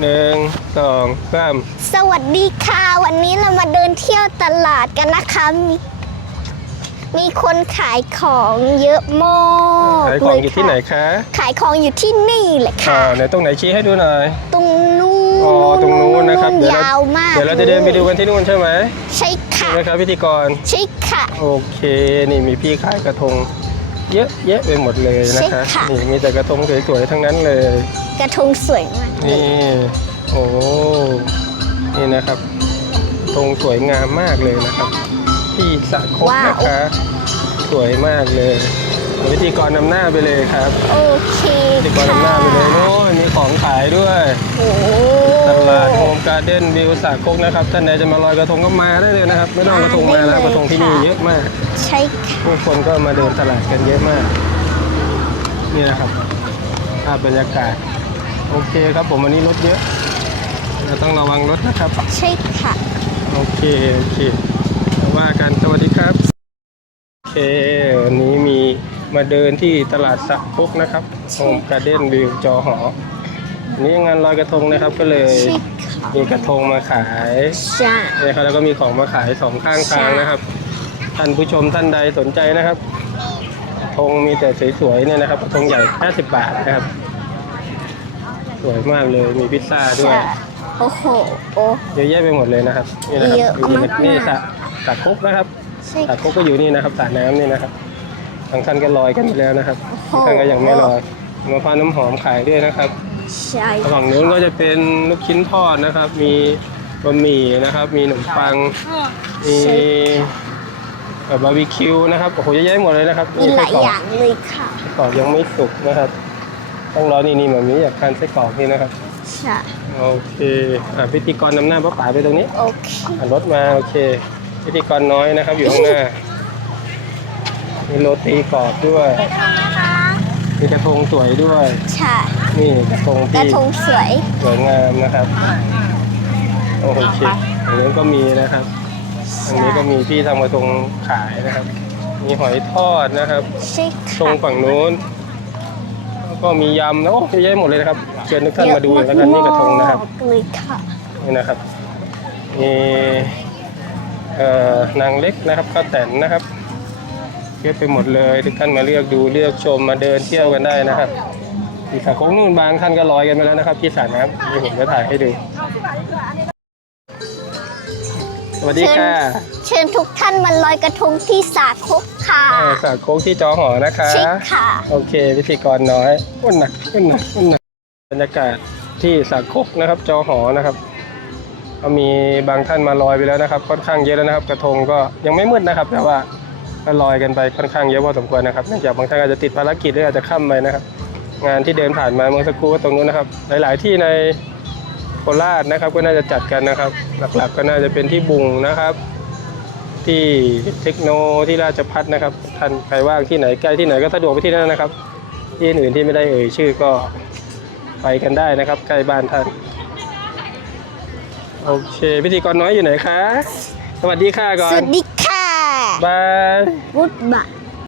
หนึ่งสองสามสวัสดีค่ะ วันนี้เรามาเดินเที่ยวตลาดกันนะคะมีมีคนขายของเยอะมากขายของอยู่ที่ไหนเลยค่ะคะ ขายของอยู่ที่นี่แหละอ่าค่ะไหนตรงไหนชี้ให้ดูหน่อย ตรงนู้นอ๋อตรงนู้นนะครับเดี๋ยวเรายาวมากเดี๋ยวเราจะเดินไปดูกันที่นู่นใช่ไหมใช่ค่ะ ใช่ไหมครับพิธีกร ใช่ค่ะ โอเค นี่มีพี่ขายกระทง เยอะแยะไปหมดเลยนะคะใช่ค่ะ นี่มีแต่กระทงสวยๆทั้งนั้นเลย กระทงสวยมากเลยนี่โอ้นี่นะครับธงสวยงามมากเลยนะครับ ที่สระครกนะคะ สวยมากเลยเอา พิธีกรนำหน้าไปเลยครับโอเคพิธีกรค่ะนำหน้าไปเลยโอ้ยมีของขายด้วยโอ้ตลาดโฮมการ์เด้นวิวสระครกนะครับท่านใดจะมาลอยกระทงก็มาได้เลยนะครับ ไม่ต้องเอากระทงมานะครับกระทงที่นี่เยอะมาก ใช่ค่ะผู้คนก็มาเดินตลาดกันเยอะมาก นี่นะครับภาพบรรยากาศ โอเคครับผมวันนี้รถเยอะเราต้องระวังรถนะครับ ใช่ค่ะ โอเคโอเคว่ากันสวัสดีครับ โอเควันนี้มี มาเดินที่ตลาดสักพุกนะครับโฮมการ์เด้นวิวจอหอวันนี้งานลอยกระทงนะครับก็เลยใช่ค่ะมีกระทงมาขายใช่นะครับแล้วก็มีของมาขายสองข้างทางนะครับ ท่านผู้ชมท่านใดสนใจนะครับกระทงมีแต่สวยๆเนี่ยนะครับกระทงใหญ่ 50 บาทนะครับ สวยมากเลยมีพิซซ่าด้วยใช่โอ้โหโอ้เยอะแยะไปหมดเลยนะครับ นี่นะครับเยอะอยู่ในมากๆนี่สระสระครกนะครับใช่สระครกก็อยู่นี่นะครับสระน้ำนี่นะครับ บางท่านก็ลอยกันไปแล้วนะครับบางท่านก็ยังไม่ลอยมะพร้าวน้ำหอมขายด้วยนะครับใช่ระหว่างนู้นก็จะเป็นลูกชิ้นทอดนะครับ มีบะหมี่นะครับ มีขนมปัง มีเอ่อบาร์บีคิวนะครับโอ้โหเยอะแยะหมดเลยนะครับมีหลายไส้กรกอย่างเลยค่ะไส้กรอกยังไม่สุกนะครับ ต้องรอนี่นี่แบบนี้อยากทานไส้กรอกนี่นะครับใช่โอเคอะพิธีกรนำหน้าป้าป๋าไปตรงนี้โอเคอะรถมาโอเค พิธีกรน้อยนะครับอยู่ข้างหน้า มีโรตีกรอบด้วย มีกระทงสวยด้วย ใช่ นี่กระทงกระที่ทงสวย สวยงามนะครับ โอเคอันนี้ก็มีนะครับอันนี้ก็มีพี่ทำกระทงขายนะครับ มีหอยทอดนะครับ ใช่ตรงค่ะฝั่งนู้นแล้วก็มียำนะโอ้เยอะแยะหมดเลยนะครับเชิญทุกท่านมาดูแล้วกันนี่กระทงนะครับเยอมากเลยค่ะนี่นะครับ มีเอ่อนางเล็กนะครับข้าวแตนนะครับ เยอะไปหมดเลยทุกท่านมาเลือกดูเลือกชมมาเดินเที่ยวกันได้นะครับอีกสาโค้งนู่นบางท่านก็ลอยกันไปแล้วนะครับที่สระน้ำนี่ผมจะถ่ายให้ดู สวัสดีค่ะเชิญทุกท่านมาลอยกระทงที่สาคกค่ะเอ่อสระโค้งที่จอหอนะคะใช่ค่ะ โอเคพิธีกรน้อยอ้วนหนักอ้วนหนักอ้วนหนักบรรยากาศที่สระโคกนะครับ จอหอนะครับก็มีบางท่านมาลอยไปแล้วนะครับ ค่อนข้างเยอะแล้วนะครับ กระทงก็ยังไม่มืดนะครับ แต่ว่า ก็ลอยกันไปค่อนข้างเยอะพอสมควรนะครับเนื่องจากบางท่านอาจจะติดภารกิจหรืออาจจะค่ำไปนะครับ งานที่เดินผ่านมาเมื่อสักครู่ก็ตรงนู้นนะครับ หลาย ๆ ที่ในโคราชนะครับก็น่าจะจัดกันนะครับ หลัก ๆ ก็น่าจะเป็นที่บุงนะครับ ที่เทคโนที่ราชพัฒนะครับ ท่านใครว่างที่ไหนใกล้ที่ไหนก็สะดวกไปที่นั่นนะครับ ที่อื่นที่ไม่ได้เอ่ยชื่อก็ไปกันได้นะครับ ใกล้บ้านท่านโอเคพิธีกรน้อยอยู่ไหนคะสวัสดีค่ะก่อสวันสดี Goodbye. Goodbye.